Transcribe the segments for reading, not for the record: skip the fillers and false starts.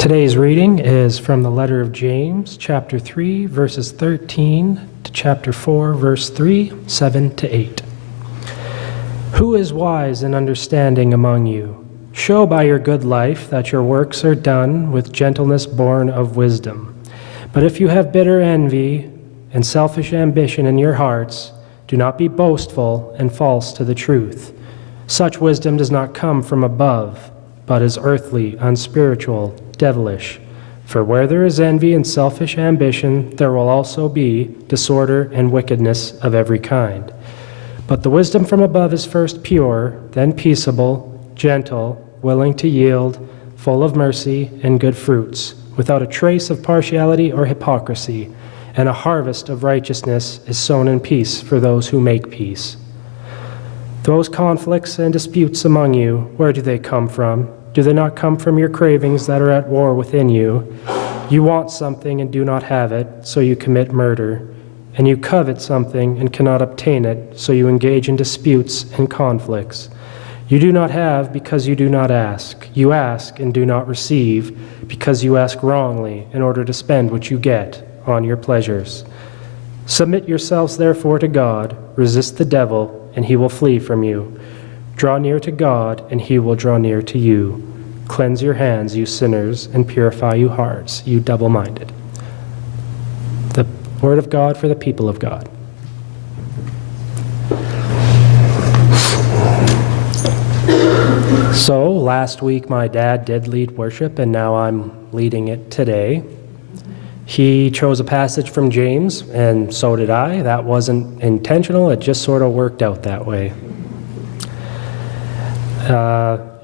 Today's reading is from the letter of James, chapter 3, verses 13 to chapter 4, verse 3, 7 to 8. Who is wise and understanding among you? Show by your good life that your works are done with gentleness born of wisdom. But if you have bitter envy and selfish ambition in your hearts, do not be boastful and false to the truth. Such wisdom does not come from above, but is earthly, unspiritual, devilish. For where there is envy and selfish ambition, there will also be disorder and wickedness of every kind. But the wisdom from above is first pure, then peaceable, gentle, willing to yield, full of mercy and good fruits, without a trace of partiality or hypocrisy, and a harvest of righteousness is sown in peace for those who make peace. Those conflicts and disputes among you, where do they come from? Do they not come from your cravings that are at war within you? You want something and do not have it, so you commit murder. And you covet something and cannot obtain it, so you engage in disputes and conflicts. You do not have because you do not ask. You ask and do not receive because you ask wrongly in order to spend what you get on your pleasures. Submit yourselves therefore to God, resist the devil, and he will flee from you. Draw near to God, and he will draw near to you. Cleanse your hands, you sinners, and purify you hearts, you double-minded. The word of God for the people of God. So, last week my dad did lead worship, and now I'm leading it today. He chose a passage from James, and so did I. That wasn't intentional, it just sort of worked out that way.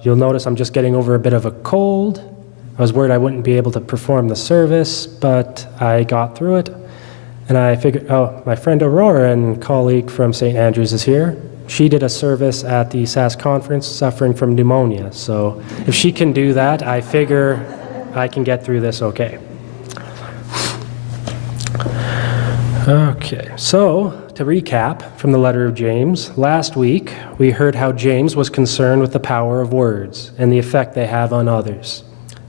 You'll notice I'm just getting over a bit of a cold. I was worried I wouldn't be able to perform the service, but I got through it. And I figured, my friend Aurora and colleague from St. Andrews is here. She did a service at the SAS conference suffering from pneumonia. So if she can do that, I figure I can get through this okay. Okay, so to recap from the letter of James, last week we heard how James was concerned with the power of words and the effect they have on others.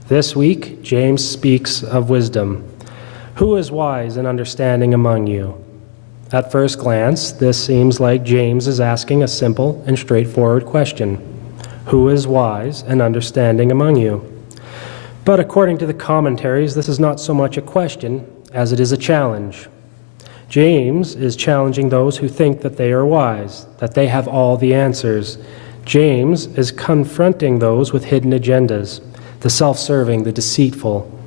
This week, James speaks of wisdom. Who is wise and understanding among you? At first glance, this seems like James is asking a simple and straightforward question. Who is wise and understanding among you? But according to the commentaries, this is not so much a question as it is a challenge. James is challenging those who think that they are wise, that they have all the answers. James is confronting those with hidden agendas, the self-serving, the deceitful.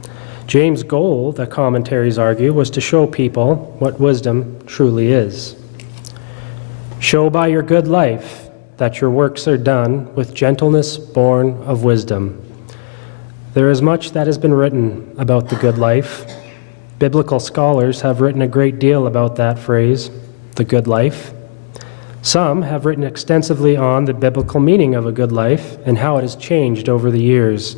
James' goal, the commentaries argue, was to show people what wisdom truly is. Show by your good life that your works are done with gentleness born of wisdom. There is much that has been written about the good life. Biblical scholars have written a great deal about that phrase, the good life. Some have written extensively on the biblical meaning of a good life and how it has changed over the years.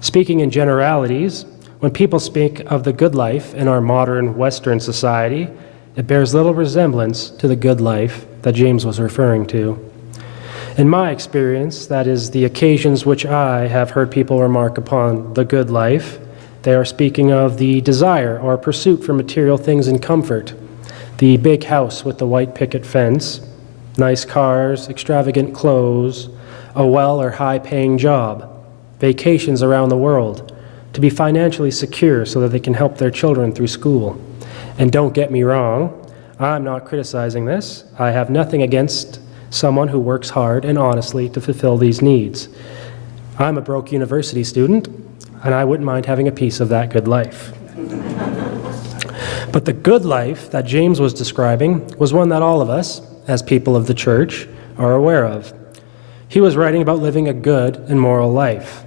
Speaking in generalities, when people speak of the good life in our modern Western society, it bears little resemblance to the good life that James was referring to. In my experience, that is, the occasions which I have heard people remark upon the good life, they are speaking of the desire or pursuit for material things and comfort, the big house with the white picket fence, nice cars, extravagant clothes, a well or high-paying job, vacations around the world, to be financially secure so that they can help their children through school. And don't get me wrong, I'm not criticizing this. I have nothing against someone who works hard and honestly to fulfill these needs. I'm a broke university student, and I wouldn't mind having a piece of that good life. But the good life that James was describing was one that all of us, as people of the church, are aware of. He was writing about living a good and moral life.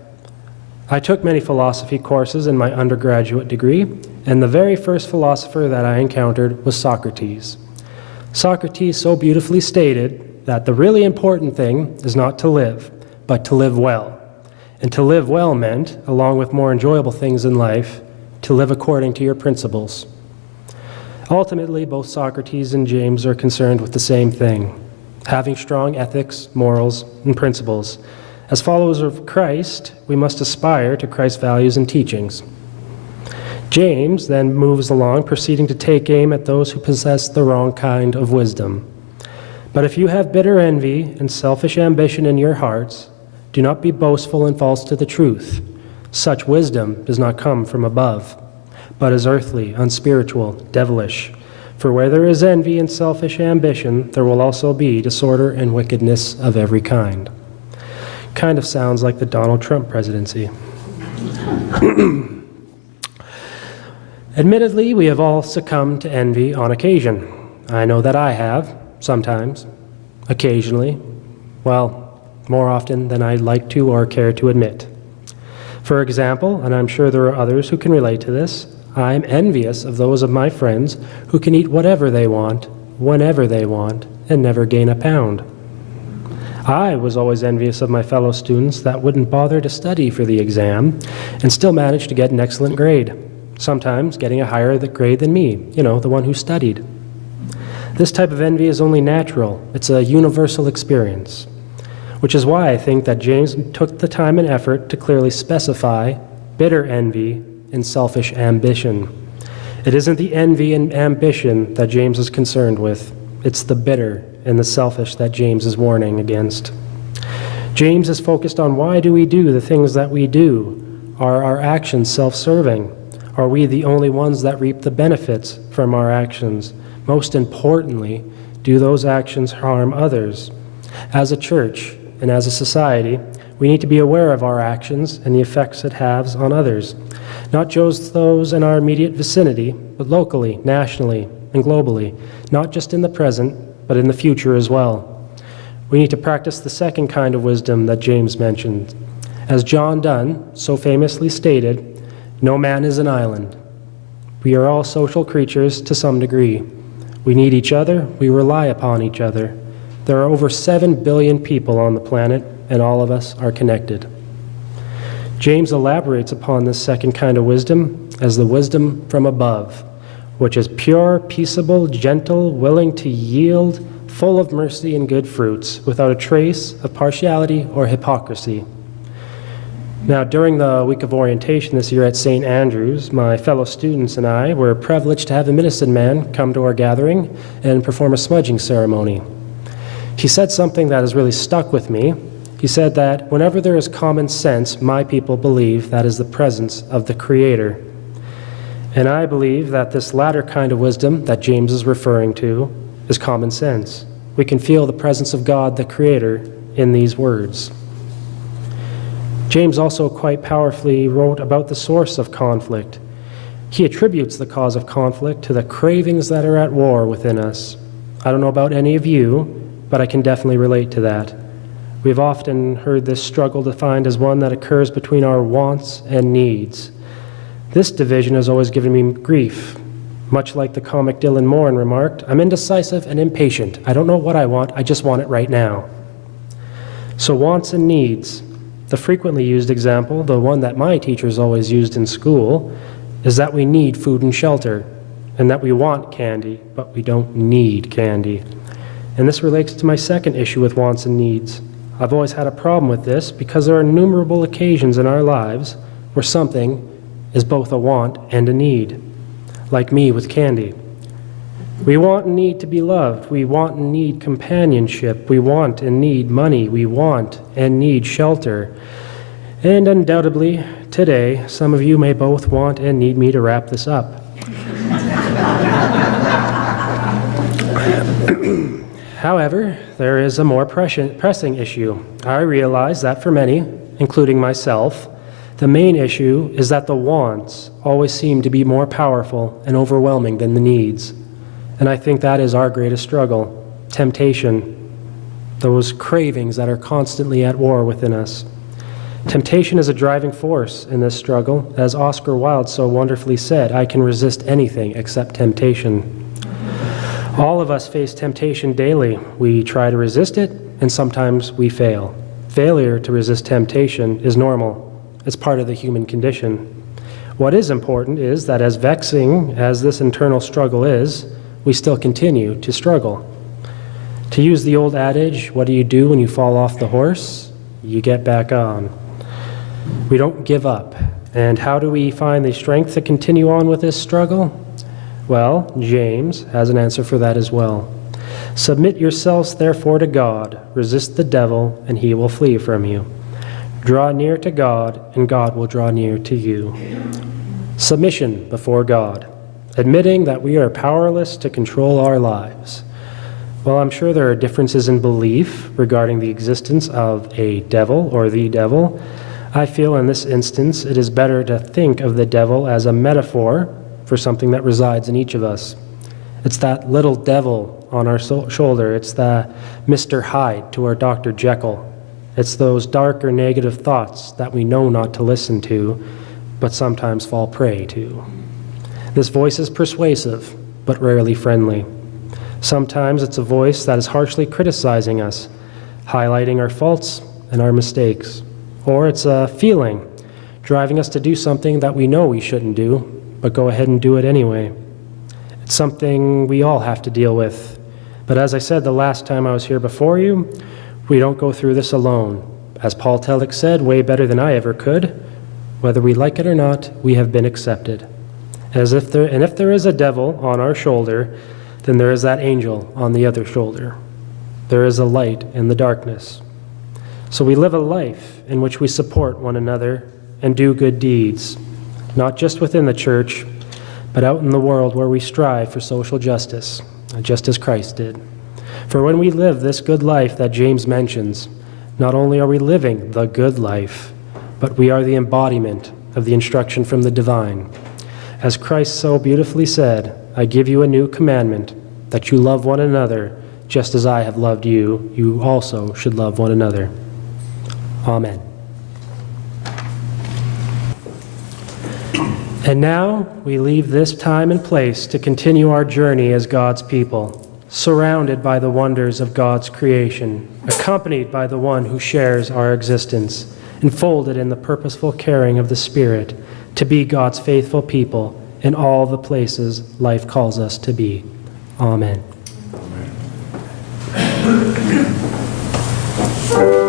I took many philosophy courses in my undergraduate degree, and the very first philosopher that I encountered was Socrates. Socrates so beautifully stated that the really important thing is not to live, but to live well. And to live well meant, along with more enjoyable things in life, to live according to your principles. Ultimately, both Socrates and James are concerned with the same thing, having strong ethics, morals, and principles, As followers of Christ, we must aspire to Christ's values and teachings. James then moves along, proceeding to take aim at those who possess the wrong kind of wisdom. But if you have bitter envy and selfish ambition in your hearts, do not be boastful and false to the truth. Such wisdom does not come from above, but is earthly, unspiritual, devilish. For where there is envy and selfish ambition, there will also be disorder and wickedness of every kind. Kind of sounds like the Donald Trump presidency. Admittedly, we have all succumbed to envy on occasion. I know that I have, sometimes, occasionally, well, more often than I'd like to or care to admit. For example, and I'm sure there are others who can relate to this, I'm envious of those of my friends who can eat whatever they want, whenever they want, and never gain a pound. I was always envious of my fellow students that wouldn't bother to study for the exam and still managed to get an excellent grade, sometimes getting a higher grade than me, the one who studied. This type of envy is only natural. It's a universal experience, which is why I think that James took the time and effort to clearly specify bitter envy and selfish ambition. It isn't the envy and ambition that James is concerned with. It's the bitter and the selfish that James is warning against. James is focused on why do we do the things that we do? Are our actions self-serving? Are we the only ones that reap the benefits from our actions? Most importantly, do those actions harm others? As a church and as a society, we need to be aware of our actions and the effects it has on others, not just those in our immediate vicinity, but locally, nationally, and globally, not just in the present, but in the future as well. We need to practice the second kind of wisdom that James mentioned. As John Donne so famously stated, no man is an island. We are all social creatures to some degree. We need each other, we rely upon each other. There are over 7 billion people on the planet, and all of us are connected. James elaborates upon this second kind of wisdom as the wisdom from above, which is pure, peaceable, gentle, willing to yield, full of mercy and good fruits, without a trace of partiality or hypocrisy. Now, during the week of orientation this year at St. Andrews, my fellow students and I were privileged to have a medicine man come to our gathering and perform a smudging ceremony. He said something that has really stuck with me. He said that whenever there is common sense, my people believe that is the presence of the Creator. And I believe that this latter kind of wisdom that James is referring to is common sense. We can feel the presence of God, the Creator, in these words. James also quite powerfully wrote about the source of conflict. He attributes the cause of conflict to the cravings that are at war within us. I don't know about any of you, but I can definitely relate to that. We've often heard this struggle defined as one that occurs between our wants and needs. This division has always given me grief. Much like the comic Dylan Moran remarked, I'm indecisive and impatient. I don't know what I want, I just want it right now. So wants and needs. The frequently used example, the one that my teachers always used in school, is that we need food and shelter, and that we want candy, but we don't need candy. And this relates to my second issue with wants and needs. I've always had a problem with this because there are innumerable occasions in our lives where something is both a want and a need, like me with candy. We want and need to be loved. We want and need companionship. We want and need money. We want and need shelter. And undoubtedly, today, some of you may both want and need me to wrap this up. However, there is a more pressing issue. I realize that for many, including myself, the main issue is that the wants always seem to be more powerful and overwhelming than the needs. And I think that is our greatest struggle, temptation, those cravings that are constantly at war within us. Temptation is a driving force in this struggle. As Oscar Wilde so wonderfully said, I can resist anything except temptation. All of us face temptation daily. We try to resist it, and sometimes we fail. Failure to resist temptation is normal. It's part of the human condition. What is important is that as vexing as this internal struggle is, we still continue to struggle. To use the old adage, what do you do when you fall off the horse? you get back on. We don't give up. And how do we find the strength to continue on with this struggle? Well, James has an answer for that as well. Submit yourselves therefore to God, resist the devil, and he will flee from you. Draw near to God, and God will draw near to you. Submission before God, admitting that we are powerless to control our lives. While I'm sure there are differences in belief regarding the existence of a devil or the devil, I feel in this instance it is better to think of the devil as a metaphor for something that resides in each of us. It's that little devil on our shoulder. It's the Mr. Hyde to our Dr. Jekyll. It's those dark or negative thoughts that we know not to listen to, but sometimes fall prey to. This voice is persuasive, but rarely friendly. Sometimes it's a voice that is harshly criticizing us, highlighting our faults and our mistakes. Or it's a feeling, driving us to do something that we know we shouldn't do, but go ahead and do it anyway. It's something we all have to deal with. But as I said the last time I was here before you, we don't go through this alone. As Paul Tillich said, way better than I ever could, whether we like it or not, we have been accepted. If there is a devil on our shoulder, then there is that angel on the other shoulder. There is a light in the darkness. So we live a life in which we support one another and do good deeds, not just within the church, but out in the world where we strive for social justice, just as Christ did. For when we live this good life that James mentions, not only are we living the good life, but we are the embodiment of the instruction from the divine. As Christ so beautifully said, I give you a new commandment, that you love one another, just as I have loved you, you also should love one another. Amen. And now we leave this time and place to continue our journey as God's people, surrounded by the wonders of God's creation, accompanied by the one who shares our existence, enfolded in the purposeful caring of the Spirit, to be God's faithful people in all the places life calls us to be. Amen. Amen.